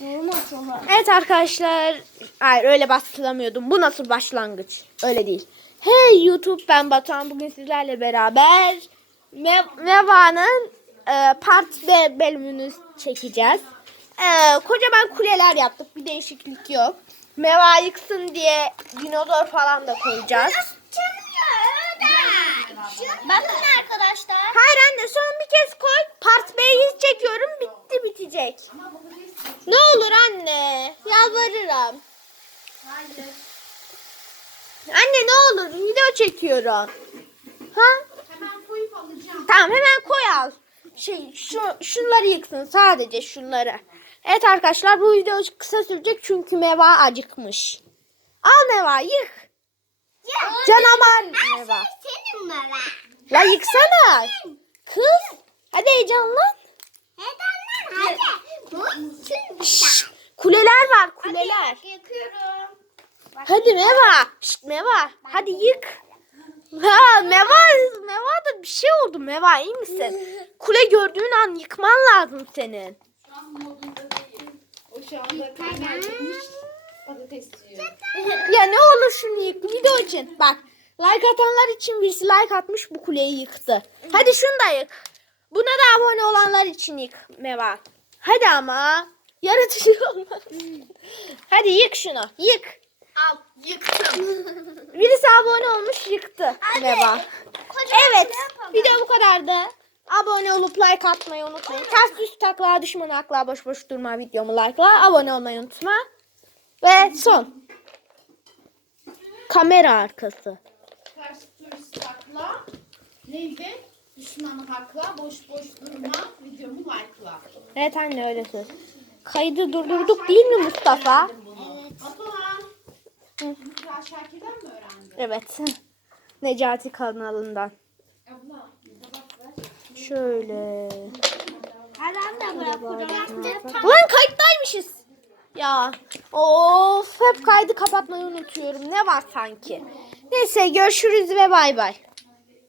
Doğru. Evet arkadaşlar. Hayır öyle başlamıyordum. Bu nasıl başlangıç? Öyle değil. Hey YouTube ben Batuhan. Bugün sizlerle beraber Me- Meva'nın e, part B bölümünü çekeceğiz. E, kocaman kuleler yaptık. Bir değişiklik yok. Meva yıksın diye dinozor falan da koyacağız. Bakın arkadaşlar. Hayır anne son bir kez koy. Part B'yi çekiyorum. Bitti bitecek. Ne olur anne. Yalvarırım. Anne ne olur video çekiyorum. Ha? Hemen koyup alacağım. Tamam hemen koy al. Şey şu şunları yıksın sadece şunları. Evet arkadaşlar bu video kısa sürecek çünkü Meva acıkmış. Al Meva yık. Canavar Meva. Senin baba. La yıksana. Kız. Hadi heyecanlan. Neden lan? Hadi. Bu şimdi Şşt, kuleler var kuleler. Yakıyorum. Hadi Meva. Şşt Meva. Hadi yık. Ha Meva, Meva da bir şey oldu Meva iyi misin? Kule gördüğün an yıkman lazım senin. Şu an modunda değil. O şu anda kaynağı çıkmış. Patates yiyor. Ya ne olur şunu yık video için. Bak like atanlar için birisi like atmış bu kuleyi yıktı. Hadi şunu da yık. Buna da abone olanlar için yık Meva. Hadi ama. Yaratıcı olma. Hadi yık şunu. Yık. Al yıktım. Birisi abone olmuş yıktı Meva. Evet. Video bu kadardı. Abone olup like atmayı unutmayın. Ters düz takla düşman akla boş boş durma videomu like'la. Abone olmayı unutma. Ve son. Kamera arkası. Ters düz takla. Neydi? Düşmanı hakla. Boş boş durma. Videomu like'la. Evet anne öyle söz. Kaydı durdurduk değil mi Mustafa? Öğrendin? Evet. Necati kanalından. Şöyle. Adam da bırakıyorum. Ulan kayıttaymışız. Ya of hep kaydı kapatmayı unutuyorum. Ne var sanki? Neyse görüşürüz ve bay bay.